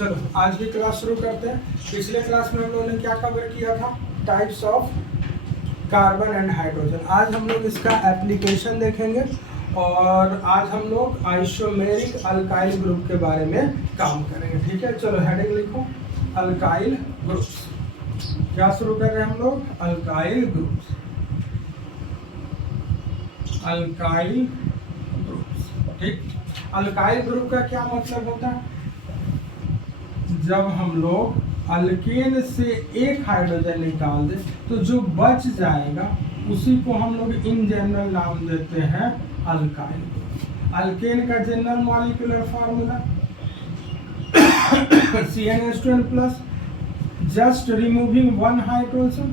चलो आज की क्लास शुरू करते हैं। पिछले क्लास में हम लोगों ने क्या कवर किया था? Types of carbon and hydrogen. आज हम लोग इसका एप्लीकेशन देखेंगे और आज हम लोग आइसोमेरिक अल्काइल ग्रुप के बारे में काम करेंगे। ठीक है, चलो हेडिंग लिखो, अल्काइल ग्रुप्स। क्या शुरू कर रहे हैं हम लोग? Alkyl groups. अल्काइल ग्रुप्स, ठीक। अल्काइल ग्रुप का क्या मतलब होता है? जब हम लोग अल्केन से एक हाइड्रोजन निकाल दें तो जो बच जाएगा उसी को हम लोग इन जनरल नाम देते हैं अल्काइल ग्रुप। अल्केन का general molecular formula CnH2n+, just removing one hydrogen,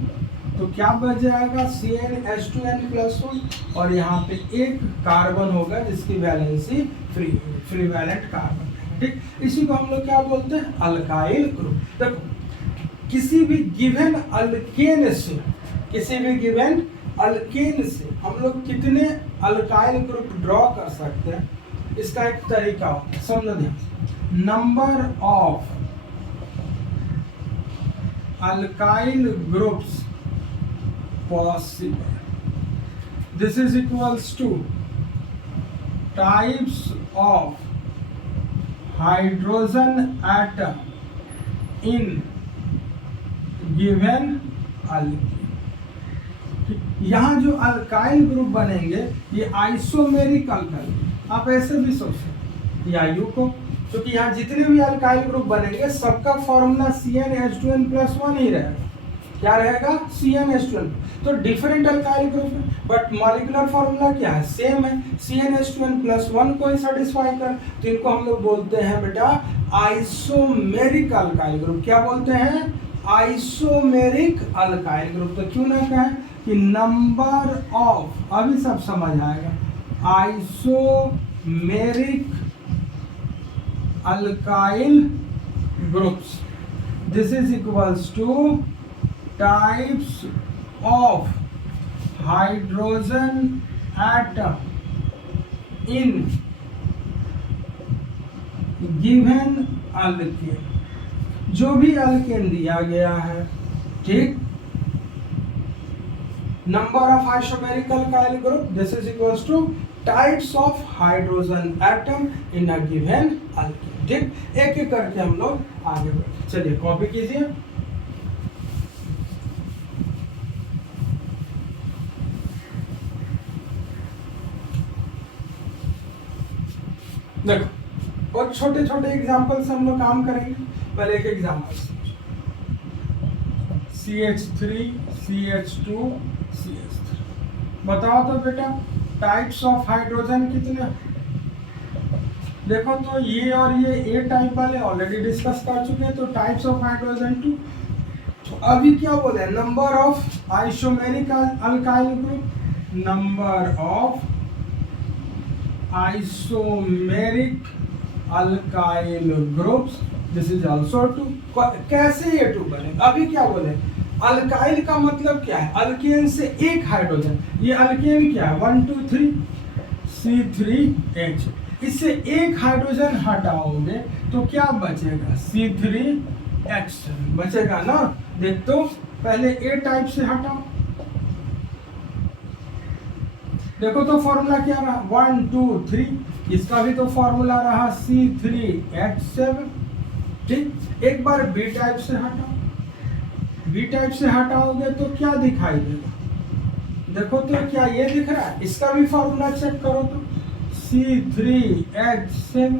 तो क्या बच जाएगा? CnH2n+1 और यहाँ पे एक कार्बन होगा जिसकी वैलेंसी फ्री वैलेंट कार्बन। ठीक, इसी को हम लोग क्या बोलते हैं? Alkyl group. देखो किसी भी गिवन अल्केन से हम लोग कितने अल्काइल ग्रुप ड्रॉ कर सकते हैं, इसका एक तरीका होता है, समझो ध्यान। Number of alkyl groups possible, this is equals two types of hydrogen atom in given alkane. यहाँ जो अल्काइल ग्रुप बनेंगे ये आइसोमेरिक अल्काइल, आप ऐसे भी सोच सकते या यू को, क्योंकि यहाँ जितने भी अल्काइल ग्रुप बनेंगे सबका फॉर्मूला CnH2n+1 ही रहेगा। क्या रहेगा? CnH2n। तो डिफरेंट अल्काइल ग्रुप है बट मॉलिक्यूलर फॉर्मूला क्या है? सेम है, CnH2n+1 को ही सेटिस्फाई कर, तो इनको हम लोग बोलते हैं बेटा आइसोमेरिक अल्काइल ग्रुप। क्या बोलते हैं? Isomeric alkyl group. तो क्यों ना कहें कि नंबर ऑफ, अभी सब समझ आएगा, isomeric alkyl groups, this is equals two types of hydrogen atom in given alkane. जो भी अल्केन दिया गया है, ठीक, number of isomeric alkyl group, this is equals two types of hydrogen atom in a given alkane. ठीक, एक एक करके हम लोग आगे बढ़ते। चलिए कॉपी कीजिए। देखो बहुत छोटे छोटे एग्जाम्पल से हम लोग काम करेंगे। पहले एक एग्जाम्पल CH3 CH2 CH3, बताओ तो बेटा टाइप्स ऑफ हाइड्रोजन कितने? देखो तो ये और ये ए टाइप वाले ऑलरेडी डिस्कस कर चुके हैं, तो टाइप्स ऑफ हाइड्रोजन 2। तो अभी क्या बोले? Number of isomeric alkyl group, number of isomeric alkyl groups, this is also 2। कैसे ये 2 बने? अभी क्या बोले? अल्काइल का मतलब क्या है? अल्केन से एक हाइड्रोजन, ये अल्केन क्या है? 1 2 3 C3H। इससे एक हाइड्रोजन हटाओगे तो क्या बचेगा? C3H7 बचेगा ना। देख तो पहले ए टाइप से हटाओ, देखो तो फॉर्मूला क्या रहा? 1 2 3। इसका भी तो फॉर्मूला रहा C3H7। ठीक, एक बार बी टाइप से हटाओ, बी टाइप से हटाओगे तो क्या दिखाई देगा? देखो तो क्या ये दिख रहा है? इसका भी फॉर्मूला चेक करो तो C3H7,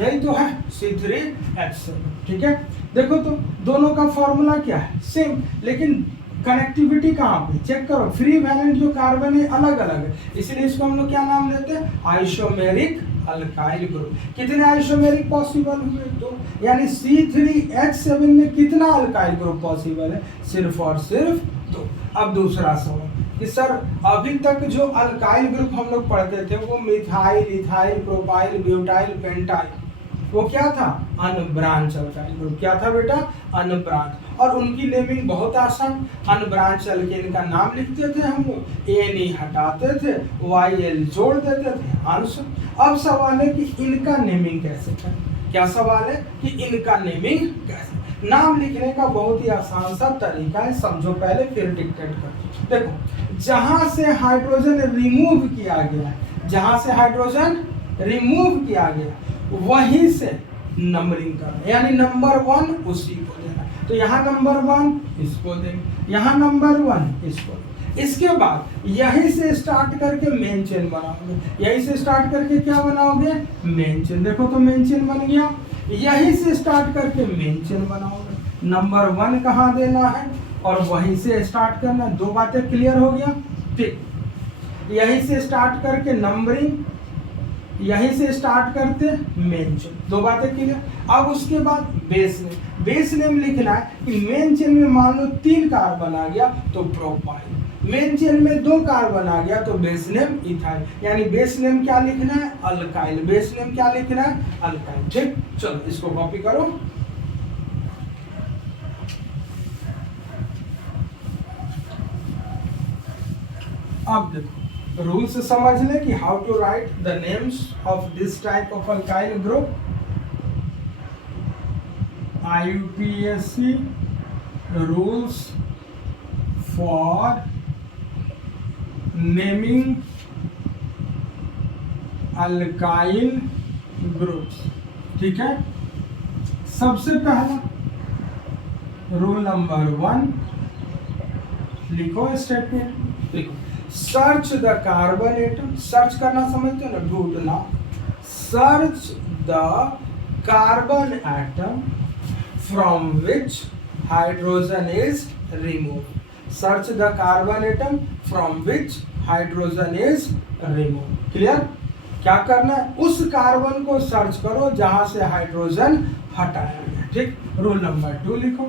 यही तो है C3H7। ठीक है, देखो तो दोनों का फॉर्मूला क्या है? सेम, लेकिन कनेक्टिविटी कहाँ पे? चेक करो, फ्री वैलेंट जो कार्बन है अलग अलग है, इसलिए इसको हम लोग क्या नाम देते हैं? Isomeric alkyl group. कितने आइसोमेरिक पॉसिबल हुए? 2। यानी C3H7 में कितना अल्काइल ग्रुप पॉसिबल है? सिर्फ और सिर्फ 2। अब दूसरा सवाल कि सर अभी तक जो अल्काइल ग्रुप हम लोग पढ़ते थे वो methyl, ethyl, propyl, butyl, pentyl, वो क्या था? Unbranch alkyl group. क्या था बेटा? अनब्रांच। और उनकी नेमिंग बहुत आसान, अनब्रांच अल्केन का नाम लिखते थे हम लोग, एन हटाते थे, YL जोड़ देते थे, आंसर। अब सवाल है कि इनका नेमिंग कैसे करें? क्या सवाल है कि इनका नेमिंग कैसे। नाम लिखने का बहुत ही आसान सा तरीका है, समझो पहले फिर डिक्टेट करो। देखो, जहां से हाइड्रोजन रिमूव किया गया है, जहां से हाइड्रोजन रिमूव किया गया वहीं से नंबरिंग करना, यानी नंबर 1 उसी को देना। तो यहाँ नंबर 1 इसको देंगे, यहाँ नंबर 1 इसको। इसके बाद यहीं से स्टार्ट करके मेन चेन बनाओगे, यहीं से स्टार्ट करके क्या बनाओगे, मेन चेन। देखो तो मेन चेन बन गया, यहीं से स्टार्ट करके मेन चेन बनाओगे। नंबर 1 कहाँ देना है और वहीं से स्टार्ट करना, दो बातें क्लियर हो गया। ठीक, यहीं से स्टार्ट करके नंबरिंग, यहीं से स्टार्ट करते मेन चेन, दो बातें क्लियर। अब उसके बाद बेस नेम, बेस नेम लिखना है कि मेन चेन में मान लो 3 कार्बन आ गया तो प्रोपाइल, मेन चेन में 2 कार्बन आ गया तो बेस नेम इथाइल, यानी बेस नेम क्या लिखना है, अल्काइल। बेस नेम क्या लिखना है, अल्काइल। ठीक, चलो इसको कॉपी करो। अब देखो रूल्स समझ ले कि how to write the names of this type of alkyl group. IUPAC rules for naming alkyl groups. ठीक है, सबसे पहला रूल नंबर 1 लिखो, स्टेटमेंट लिखो, search the carbon atom. Search करना समझते हो ना, ढूंढना। Search the carbon atom from which hydrogen is remove. Search the carbon atom from which hydrogen is remove. Clear? क्या करना है, उस कार्बन को सर्च करो जहां से हाइड्रोजन हटाया गया। ठीक, रूल नंबर 2 लिखो।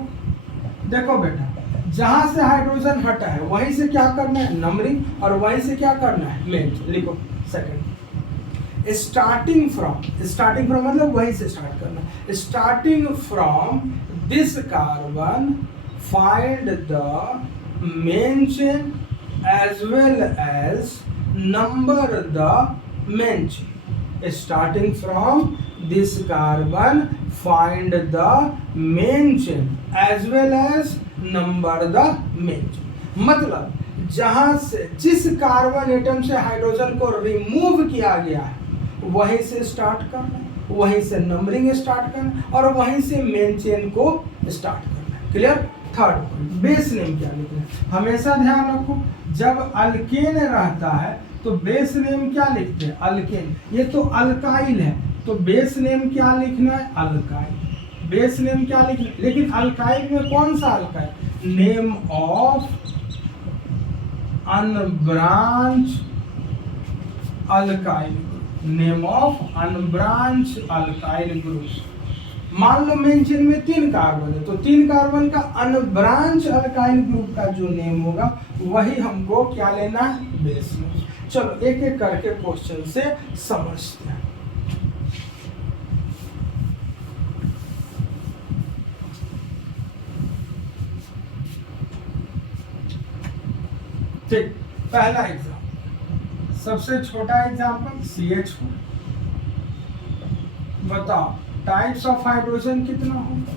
देखो बेटा, जहां से हाइड्रोजन हटा है वहीं से क्या करना है, नंबरिंग, और वहीं से क्या करना है, मेन। लिखो सेकंड, स्टार्टिंग फ्रॉम मतलब वहीं से स्टार्ट करना। Starting from this carbon find the main chain as well as number the main chain. Starting from this carbon find the main chain as well as number the main chain. मतलब जहां से जिस carbon atom से hydrogen को remove किया गया है वहीं से स्टार्ट करना, वहीं से नंबरिंग स्टार्ट करना और वहीं से मेन चेन को स्टार्ट करना। Clear? Third point, base name क्या लिखना है। हमेशा ध्यान रखो, जब अल्केन रहता है तो बेस नेम क्या लिखते हैं, अल्केन। ये तो अल्काइल है तो बेस नेम क्या लिखना है, अल्काइल। बेस नेम क्या लिखना है, लेकिन अल्काइल में कौन सा alkyl, name of unbranch alkyl, name of unbranch alkyl group. मान लो मेन चेन में 3 कार्बन है तो 3 कार्बन का अनब्रांच अल्काइल ग्रुप का जो नेम होगा वही हमको क्या लेना है, बेस नेम। चलो एक एक करके क्वेश्चन से समझते हैं। ठीक, पहला एग्जाम्पल, सबसे छोटा एग्जाम्पल CH4। बताओ टाइप्स ऑफ हाइड्रोजन कितना होगा,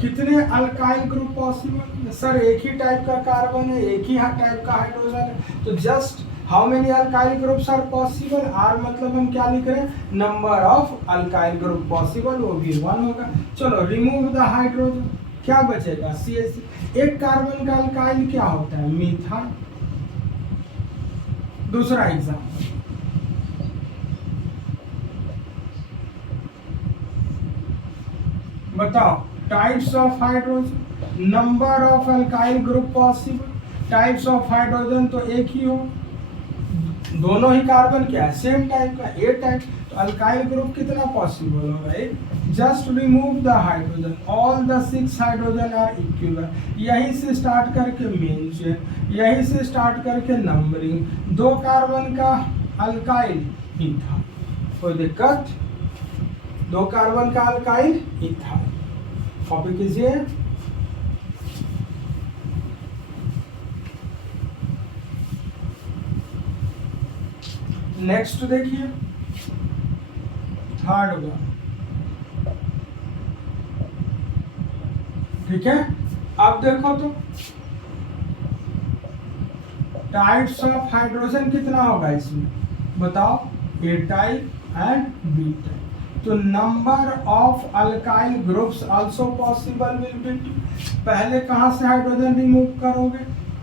कितने अल्काइल ग्रुप पॉसिबल। सर एक ही टाइप का कार्बन है, एक ही टाइप का हाइड्रोजन है, तो just how many alkyl groups are possible. Are मतलब हम क्या लिख रहे हैं, number of alkyl group possible, वो भी 1 होगा। चलो रिमूव द हाइड्रोजन, क्या बचेगा, CH। एक कार्बन का अल्काइल क्या होता है, मीथाइल। दूसरा एग्जाम्पल, बताओ types of hydrogen, number of alkyl group possible. Types of hydrogen तो एक ही हो, दोनों ही कार्बन क्या है, सेम टाइप का, ए टाइप। तो अल्काइल ग्रुप कितना पॉसिबल होगा, एक। Just remove the hydrogen, all the 6 hydrogen are equivalent. यहीं से स्टार्ट करके मेन चेन, यहीं से स्टार्ट करके नंबरिंग। 2 कार्बन का अल्काइल इथाइल, कोई दिक्कत, 2 कार्बन का अल्काइल इथाइल। कॉपी कीजिए। नेक्स्ट देखिए, थर्ड वन, ठीक है। अब देखो तो टाइप्स ऑफ हाइड्रोजन कितना होगा इसमें बताओ, ए टाइप एंड बी टाइप। तो number of alkyl groups also possible will be, पहले कहां से हाइड्रोजन रिमूव करोगे,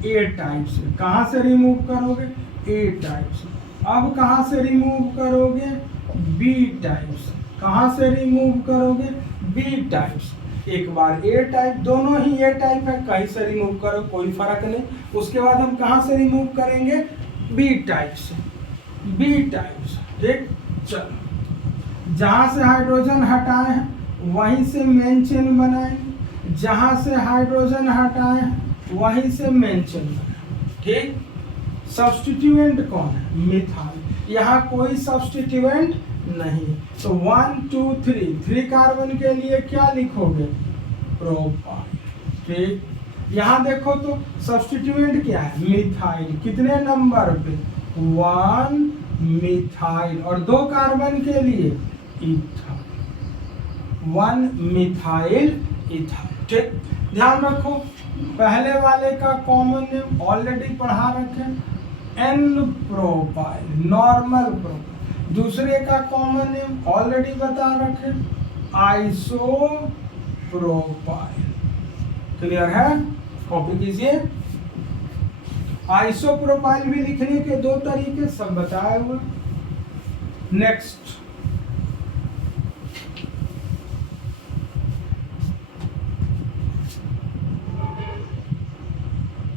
ए टाइप से। कहां से रिमूव करोगे, ए टाइप से। अब कहां से रिमूव करोगे, बी टाइप से। कहां से रिमूव करोगे, बी टाइप से। एक बार ए टाइप, दोनों ही ए टाइप है, कहीं से रिमूव करो कोई फर्क नहीं। उसके बाद हम कहां से रिमूव करेंगे, बी टाइप से। बी टाइप से, ठीक। चलो, जहां से हाइड्रोजन हटाए हैं वहीं से मेन चेन बनाएंगे, जहां से हाइड्रोजन हटाए हैं वहीं से मेन चेन बनाएंगे, ठीक। सब्स्टिट्यूएंट कौन है, मिथाइल। यहाँ कोई सब्स्टिट्यूएंट नहीं, तो 1 2 3 कार्बन के लिए क्या लिखोगे, प्रोपाइल, ठीक। यहाँ देखो तो सब्स्टिट्यूएंट क्या है, मिथाइल। कितने नंबर पे, 1 मिथाइल। और 2 कार्बन के लिए इथाइल, 1 मिथाइल इथाइल, ठीक। ध्यान रखो, पहले वाले का कॉमन नेम ऑलरेडी पढ़ा रखे, एन प्रोपाइल, नॉर्मल प्रोपाइल। दूसरे का कॉमन नेम ऑलरेडी बता रखे, आइसो प्रोपाइल। क्लियर है, कॉपी कीजिए। आइसो प्रोपाइल भी लिखने के 2 तरीके सब बताए हुए। नेक्स्ट,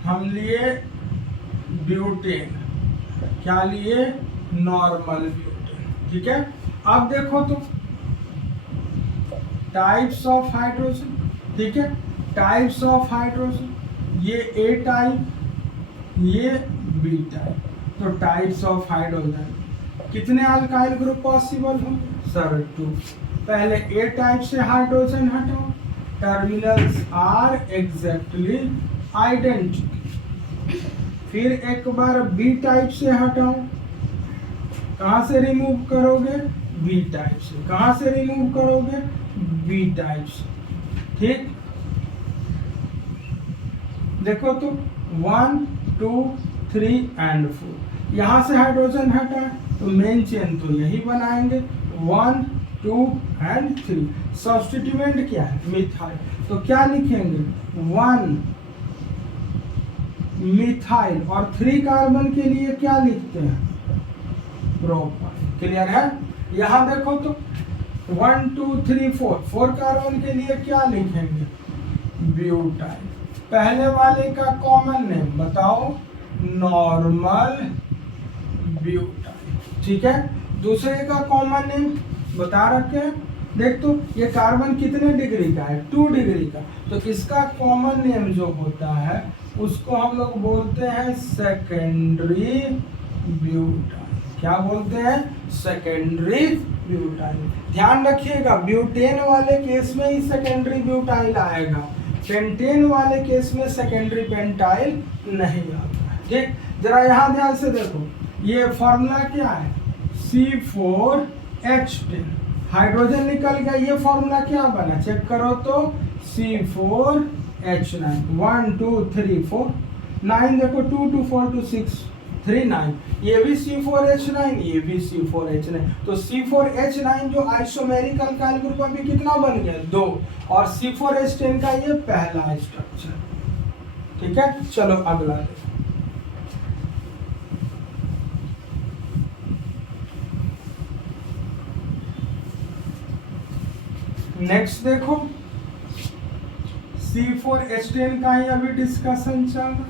हम लिए ब्यूटेन, क्या लिए, नॉर्मल ब्यूटेन, ठीक है। अब देखो तो टाइप्स ऑफ हाइड्रोजन, ठीक है। टाइप्स ऑफ हाइड्रोजन, ये ए टाइप, ये बी टाइप। तो टाइप्स ऑफ हाइड्रोजन, कितने अल्काइल ग्रुप पॉसिबल हो, सर 2। पहले ए टाइप से हाइड्रोजन हटाओ, टर्मिनल्स आर एग्जैक्टली आइडेंटिकल। फिर एक बार बी टाइप से हटाओ, कहां से रिमूव करोगे, बी टाइप से। कहां से रिमूव करोगे, बी टाइप से, ठीक। देखो तो 1 2 3 एंड 4, यहां से हाइड्रोजन हटा तो मेन चेन तो यही बनाएंगे, 1 2 एंड 3। सब्स्टिट्यूएंट क्या है, मिथाइल। तो क्या लिखेंगे, 1 मिथाइल। और 3 कार्बन के लिए क्या लिखते हैं, प्रोपाइल। क्लियर है। यहां देखो तो 1 2 3 4 कार्बन के लिए क्या लिखेंगे, ब्यूटाइल। पहले वाले का कॉमन नेम बताओ, नॉर्मल ब्यूटाइल, ठीक है। दूसरे का कॉमन नेम बता रखे हैं। देख तो ये कार्बन कितने डिग्री का है, 2 डिग्री का। तो इसका कॉमन नेम जो होता है उसको हम लोग बोलते हैं सेकेंडरी ब्यूटाइल। क्या बोलते हैं, सेकेंडरी ब्यूटाइल। ध्यान रखिएगा, ब्यूटेन वाले केस में ही सेकेंडरी ब्यूटाइल आएगा, पेंटेन वाले केस में सेकेंडरी पेंटाइल नहीं आता है, ठीक। जरा यहाँ ध्यान से देखो, ये फॉर्मूला क्या है, C4H10। हाइड्रोजन निकल गया, ये फॉर्मूला क्या बना, चेक करो तो, C4H9। 1 2 3 4 9, देखो 2 2 4 2 6 3 9, ये भी C4H9, ये भी C4H9। तो C4H9 जो आइसोमेरिक अल्काइल ग्रुप अभी कितना बन गया, 2। और C4H10 का ये पहला स्ट्रक्चर, ठीक है। चलो अगला देखो, नेक्स्ट देखो, C4H10 का ही अभी डिस्कशन चल रहा।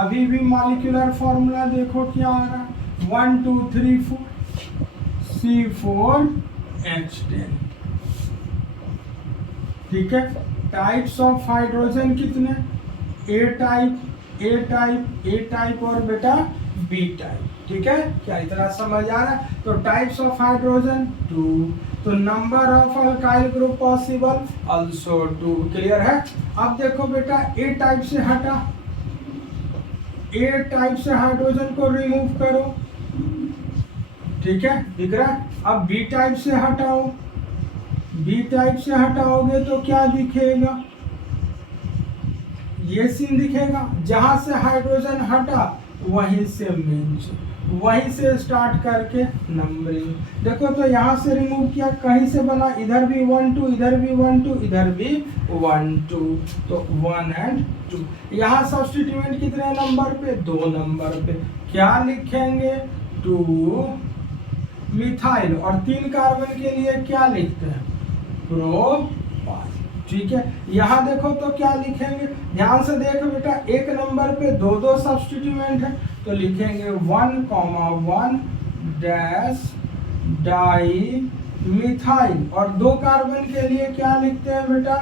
अभी भी मॉलिक्यूलर फॉर्मूला देखो क्या आ रहा है, 1 2 3 4 C4H10, ठीक है। टाइप्स ऑफ हाइड्रोजन कितने, ए टाइप, ए टाइप, ए टाइप और बेटा बी टाइप, ठीक है। क्या इतना समझ आ रहा है। तो टाइप्स ऑफ हाइड्रोजन 2, तो number of alkyl group possible also 2। Clear है। अब देखो बेटा, ए टाइप से हटा, ए टाइप से हाइड्रोजन को रिमूव करो, ठीक है, दिख रहा है। अब बी टाइप से हटाओ, बी टाइप से हटाओगे तो क्या दिखेगा, ये सीन दिखेगा, जहां से हाइड्रोजन हटा वहीं से मेंशन, वहीं से स्टार्ट करके नंबरिंग। देखो तो यहाँ से रिमूव किया, कहीं से बना, इधर भी 1 2, इधर भी 1 2, इधर भी 1 2, तो 1 and 2। यहाँ सब्स्टिट्यूएंट कितने नंबर पे, 2 नंबर पे, क्या लिखेंगे 2 मिथाइल, और 3 कार्बन के लिए क्या लिखते हैं, प्रोपाइल। ठीक है, यहाँ देखो तो क्या लिखेंगे, ध्यान से देखो बेटा, एक नंबर पे 2 सब्स्टिट्यूएंट है, तो लिखेंगे 1,1 डैश डाई मिथाइल, और 2 कार्बन के लिए क्या लिखते हैं बेटा,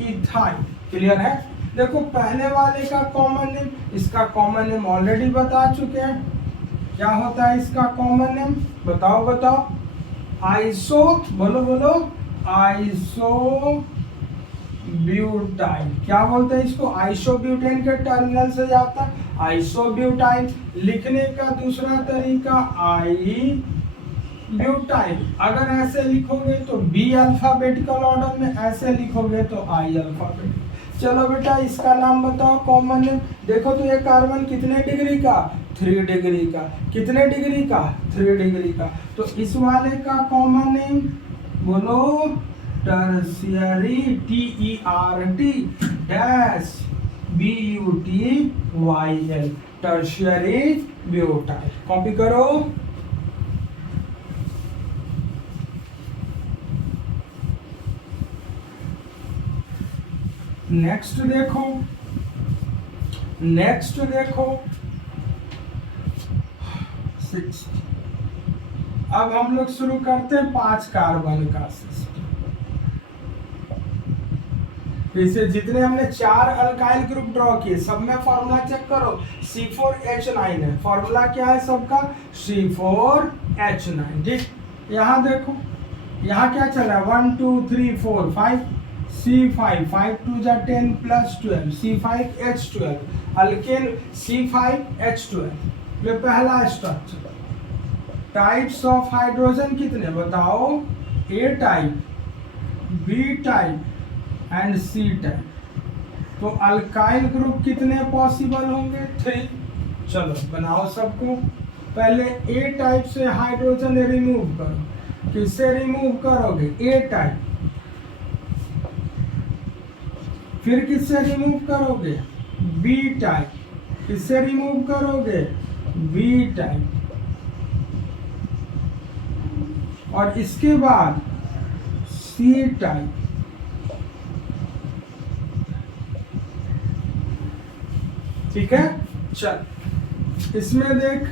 इथाइल। क्लियर है। देखो पहले वाले का कॉमन नेम, इसका कॉमन नेम ऑलरेडी बता चुके हैं, क्या होता है इसका कॉमन नेम, बताओ बताओ, आइसो, बोलो बोलो, आइसो ब्यूटाइल। क्या बोलते हैं इसको, आइसोब्यूटेन के टर्मिनल से जाता है आइसोब्यूटाइल। लिखने का दूसरा तरीका आई ब्यूटाइल, अगर ऐसे लिखोगे तो बी अल्फाबेटिकल ऑर्डर में, ऐसे लिखोगे तो आई अल्फाबेटिकल। चलो बेटा इसका नाम बताओ कॉमन नेम। देखो तो ये कार्बन कितने डिग्री का, 3 डिग्री का, कितने डिग्री का, 3 डिग्री का, तो इस वाले का कॉमन नेम बोलो, tertiary, TERT dash BUTYL, tertiary butyl. Copy करो। नेक्स्ट देखो, नेक्स्ट देखो 6। अब हम लोग शुरू करते हैं 5 कार्बन का सिस्टम। जैसे जितने हमने 4 अल्काइल ग्रुप ड्रॉ किए, सब में फॉर्मूला चेक करो, C4H9 है, फॉर्मूला क्या है सबका, C4H9। ठीक, यहाँ देखो, यहाँ क्या चल रहा है, 1 2 3 4 5, C5, 5 2 जा 10 प्लस 12, C5H12, अल्केन C5H12। ये पहला स्ट्रक्चर। टाइप्स ऑफ हाइड्रोजन कितने बताओ, A type, B type and C type. तो अल्काइल ग्रुप कितने पॉसिबल होंगे, 3। चलो बनाओ सबको। पहले A टाइप से हाइड्रोजन रिमूव करो, किससे रिमूव करोगे, A टाइप। फिर किससे रिमूव करोगे, B टाइप। किससे रिमूव करोगे, B टाइप। और इसके बाद C टाइप। ठीक है, चल इसमें देख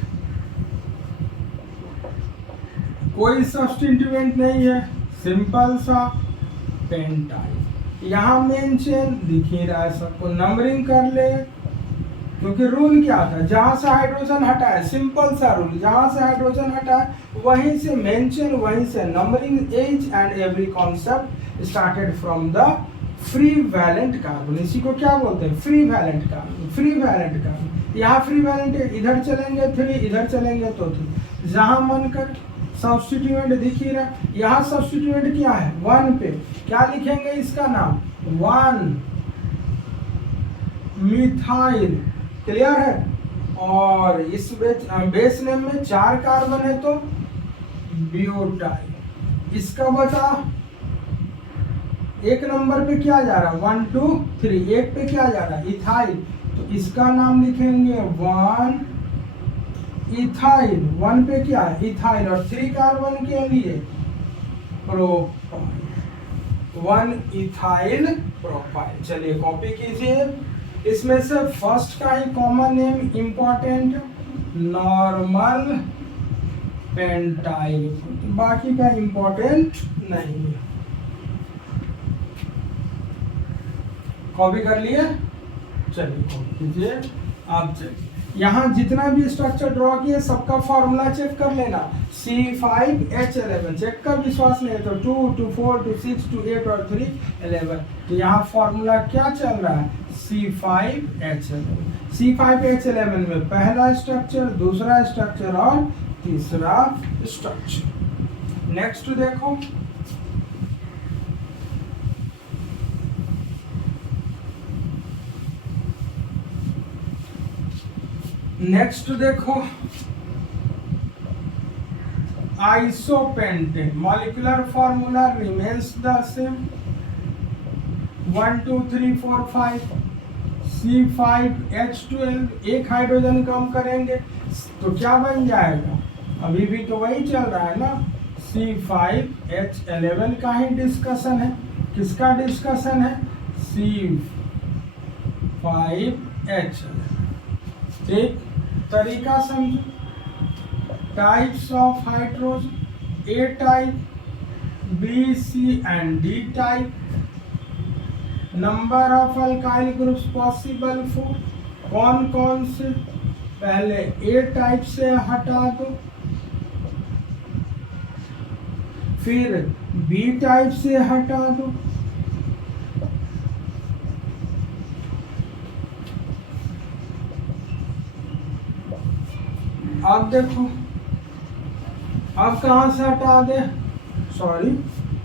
कोई सब्स्टिट्यूएंट नहीं है, सिंपल सा पेंटाइल। यहाँ मेन चेन दिख ही रहा है सबको, नंबरिंग कर ले, क्योंकि रूल क्या था, जहां से हाइड्रोजन हटा है, सिंपल सा रूल, जहां से हाइड्रोजन हटा है वहीं से मेन चेन, वहीं से numbering. Each and every concept started from the free valent carbon. इसी को क्या बोलते हैं, free valent carbon, free valent carbon. यहाँ फ्री वैलेंट, इधर चलेंगे 3, इधर चलेंगे तो 3, जहां मन कर सब्स्टिट्यूएंट दिख ही रहा। यहाँ सब्स्टिट्यूएंट क्या है, 1 पे, क्या लिखेंगे इसका नाम, 1 मिथाइल। क्लियर है। और इस बेस नेम में 4 कार्बन है तो ब्यूटाइल। इसका बचा एक नंबर पे क्या जा रहा है, 1 2 3, एक पे क्या जा रहा है, इथाइल, तो इसका नाम लिखेंगे 1 इथाइल। 1 पे क्या है, इथाइल, और 3 कार्बन के लिए प्रोपाइल, 1 इथाइल प्रोपाइल। चलिए कॉपी कीजिए। इसमें से फर्स्ट का ही common name important, normal pentyl, बाकी का इंपॉर्टेंट नहीं है। कॉपी कर लिए, चलिए कॉपी कीजिए। आप चलिए यहाँ जितना भी स्ट्रक्चर ड्रॉ किए सबका फॉर्मूला चेक कर लेना, C5H11, चेक कर, विश्वास नहीं है तो 2 2 4 2 6 2 8 और 3 11। तो यहाँ फॉर्मूला क्या चल रहा है, C5H11। C5H11 में पहला स्ट्रक्चर, दूसरा स्ट्रक्चर और तीसरा स्ट्रक्चर। नेक्स्ट देखो, नेक्स्ट देखो isopentane, molecular formula remains the same, 1 2 3 4 5 C5H12, एक हाइड्रोजन कम करेंगे तो क्या बन जाएगा, अभी भी तो वही चल रहा है ना, C5H11 का ही डिस्कशन है। किसका डिस्कशन है, C5H11। एक तरीका समझो, types of hydrogen, A type, B C and D type, number of alkyl groups possible for, कौन कौन से, पहले A टाइप से हटा दो, फिर B टाइप से हटा दो, अब देखो अब कहां से हटा दे, सॉरी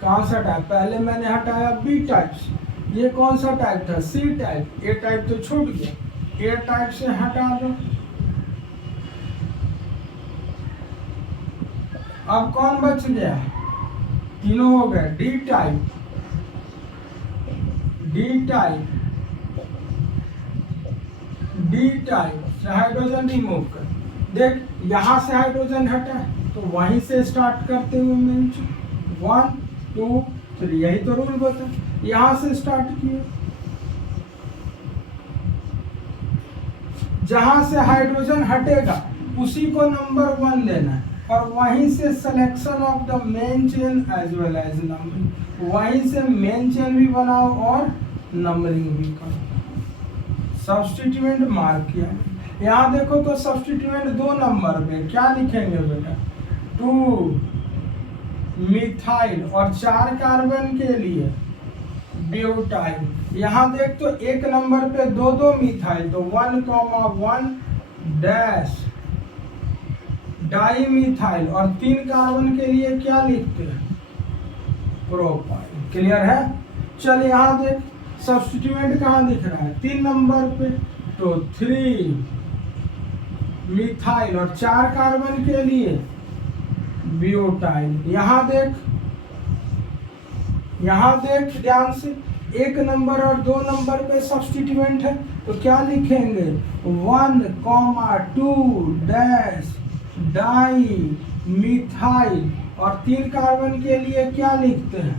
कहां से हटाया, पहले मैंने हटाया B टाइप से, ये कौन सा टाइप था, C टाइप, A टाइप तो छूट गया, A टाइप से हटा दो। अब कौन बच गया, तीनों हो गए, D type, D type, D type से हाइड्रोजन रिमूव कर, देख यहां से हाइड्रोजन हटा तो वहीं से स्टार्ट करते हुए मेंशन 1 2 3, यही तो रूल बता, यहां से स्टार्ट किए, जहां से हाइड्रोजन हटेगा उसी को नंबर 1 देना है, और वहीं से selection of the main chain as well as numbering, वहीं से मेन चेन भी बनाओ और नंबरिंग भी करो। सब्स्टिट्यूएंट मार्क किया, यहाँ देखो तो सब्स्टिट्यूएंट 2 नंबर पे क्या लिखेंगे बेटा, 2 मिथाइल, और 4 कार्बन के लिए ब्यूटाइल। यहाँ देख तो 1 नंबर पे 2 मिथाइल, तो 1,1 डैश डाई मिथाइल, और 3 कार्बन के लिए क्या लिखते हैं, प्रोपाइल। क्लियर है, चल यहाँ देख सब्स्टिट्यूएंट कहाँ दिख रहा है, 3 नंबर पे, तो 3 मिथाइल, और 4 कार्बन के लिए ब्यूटाइल। यहाँ देख ध्यान से, 1 नंबर और 2 नंबर पे सब्स्टिट्यूएंट है, तो क्या लिखेंगे, 1,2 डैश डाई मिथाइल, और 3 कार्बन के लिए क्या लिखते हैं,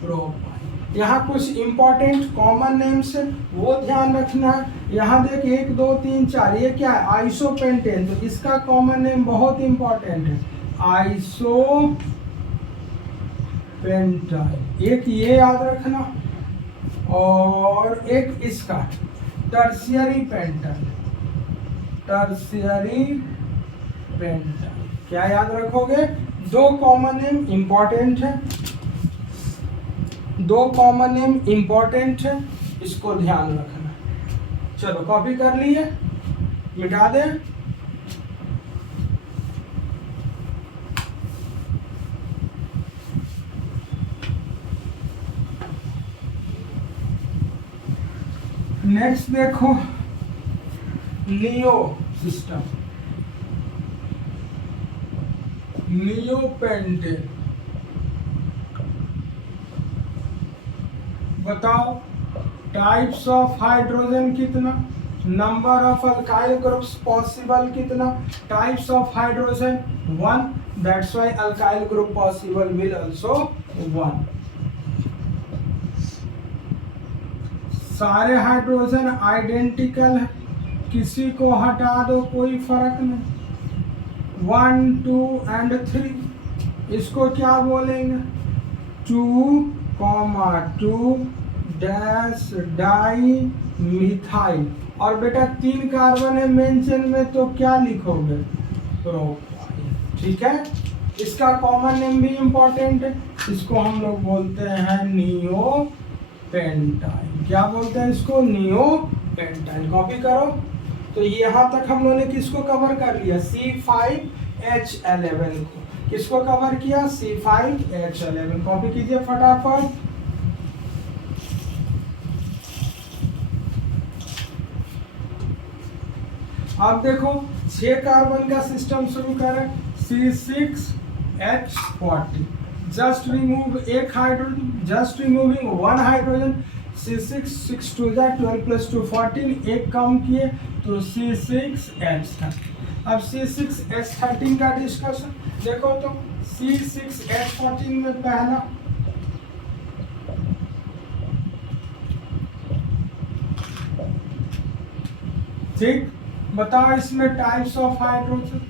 प्रोपाइल। यहाँ कुछ इंपॉर्टेंट कॉमन नेम्स है वो ध्यान रखना है। यहाँ देख 1 2 3 4, ये क्या है, आइसोपेंटेन, तो इसका कॉमन नेम बहुत इंपॉर्टेंट है, आइसोपेंटाइल। एक ये याद रखना, और एक इसका टर्शियरी पेंटाइल, टर्शियरी पेंटाइल। क्या याद रखोगे, 2 कॉमन नेम इंपॉर्टेंट है, 2 कॉमन नेम इंपॉर्टेंट है, इसको ध्यान रखना। चलो कॉपी कर लिए, मिटा दें। नेक्स्ट देखो नियो सिस्टम, नियोपेंटेन। बताओ टाइप्स ऑफ हाइड्रोजन कितना, number of alkyl groups possible कितना, types of hydrogen 1, that's why alkyl group possible will also 1। सारे हाइड्रोजन आइडेंटिकल है, किसी को हटा दो कोई फर्क नहीं, 1 2 एंड 3, इसको क्या बोलेंगे, 2,2 डैश डाई मिथाइल, और बेटा 3 कार्बन है मेन चेन में, तो क्या लिखोगे, प्रोपाइल। ठीक है, इसका कॉमन नेम भी इंपॉर्टेंट है, इसको हम लोग बोलते हैं नियोपेंटाइल। क्या बोलते हैं इसको, नियोपेंटाइल। कॉपी करो, तो यहाँ तक हम लोगों ने किसको कवर कर लिया, C5H11 को, किसको कवर किया, C5H11। कॉपी कीजिए फटाफट। अब देखो 6 कार्बन का सिस्टम शुरू करें, C6H40, जस्ट रिमूव एक hydrogen, just removing 1 hydrogen, C6 6 2 12 + 2 14, एक कम किए तो C6H13। अब C6H13 का डिस्कशन देखो तो C6H14 में पहला ठीक, बताओ इसमें types of hydrogen,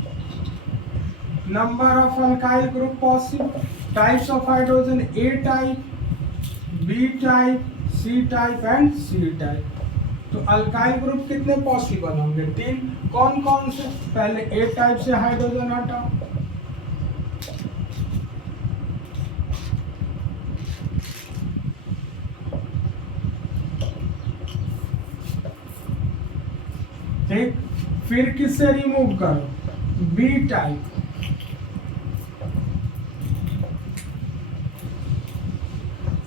number of alkyl group possible, types of hydrogen A type, B type, C type and C type. तो अल्काइल ग्रुप कितने पॉसिबल होंगे? 3। कौन कौन से? पहले ए टाइप से हाइड्रोजन हटाओ, ठीक, फिर किससे रिमूव करो? बी टाइप,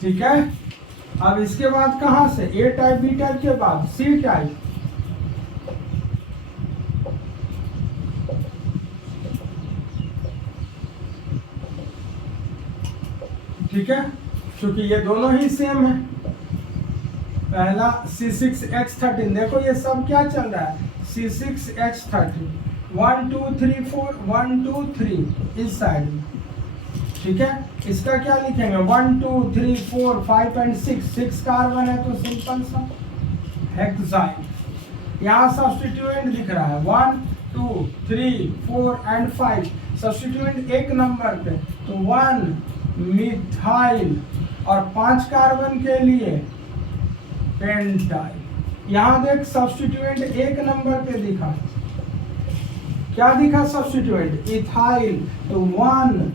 ठीक है। अब इसके बाद कहां से? ए टाइप बी टाइप के बाद सी टाइप, ठीक है, क्योंकि ये दोनों ही सेम है। पहला C6H13, देखो ये सब क्या चल रहा है? C6H13 1 2 3 4 1 2 3 इस साइड में, ठीक है। इसका क्या लिखेंगे? 1 2 3 4 5 एंड 6 कार्बन है तो सिंपल सा हेक्साइन। यहाँ सब्स्टिट्यूएंट दिख रहा है 1 2 3 4 एंड 5, सब्स्टिट्यूएंट एक नंबर पे तो 1 मिथाइल और 5 कार्बन के लिए पेंटाइल। यहाँ देख सब्स्टिट्यूएंट एक नंबर पे दिखा, क्या दिखा सब्स्टिट्यूएंट? इथाइल, तो 1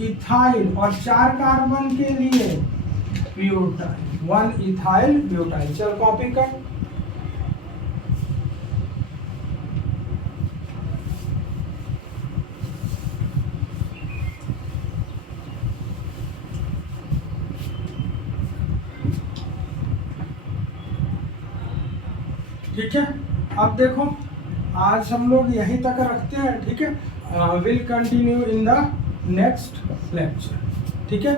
इथाइल और 4 कार्बन के लिए ब्यूटाइल, 1 इथाइल ब्यूटाइल। चल कॉपी कर, ठीक है। अब देखो आज हम लोग यहीं तक रखते हैं, ठीक है। Will continue in the next lecture, ठीक है,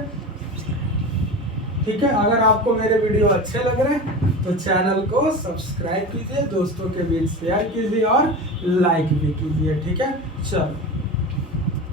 ठीक है। अगर आपको मेरे वीडियो अच्छे लग रहे हैं तो चैनल को सब्सक्राइब कीजिए, दोस्तों के बीच शेयर कीजिए और लाइक भी कीजिए, ठीक है। चलो।